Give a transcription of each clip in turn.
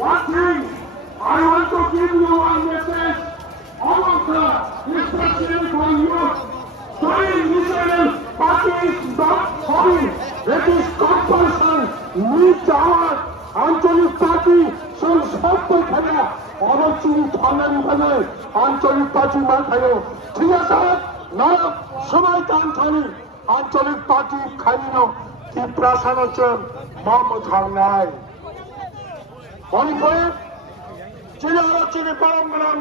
watching, I want to give you a message. Also, especially for you. Joining Israel party is not hobby. It is compulsion. Need our আঞ্চলিক party সেই সত্য থাকে অনচিন ঠান্ডারি থাকে আঞ্চলিক party মাথায় ঠিক আছে না সবাই টান ছাড়ি আঞ্চলিক পার্টি খাইল কি প্রাসান হচ্ছে মোহাম্মদ হামনাই মণিপুরে চিনি আরো চিনি পালন করেন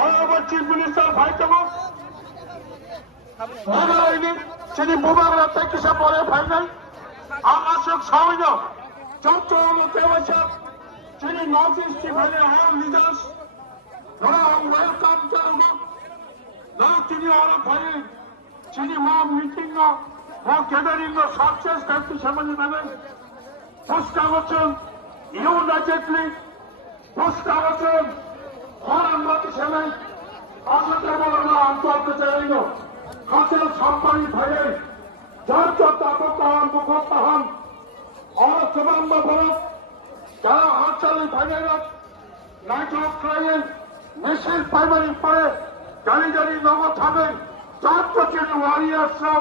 অনার চিফ মিনিস্টার ভাই কেমন চিনি মোবাইল কিসে পরে ভাই নাই আশোক সামিল Chini Northeast Chifane all leaders, welcome to now Chini all of Chini, Chini more meeting of more gathering of success that to 77 post conversion, unitedly post conversion, 147 also travel on top of the Chino, Hotel Company Pay, Judge of Tapokam, Bukotaham, all of Sabamba. যারা হাততালি ভাঙে না night of crime মিছিল primary পরে গাড়ি গাড়ি নগদ হবে 4 ওয়ারিয়ার্সরা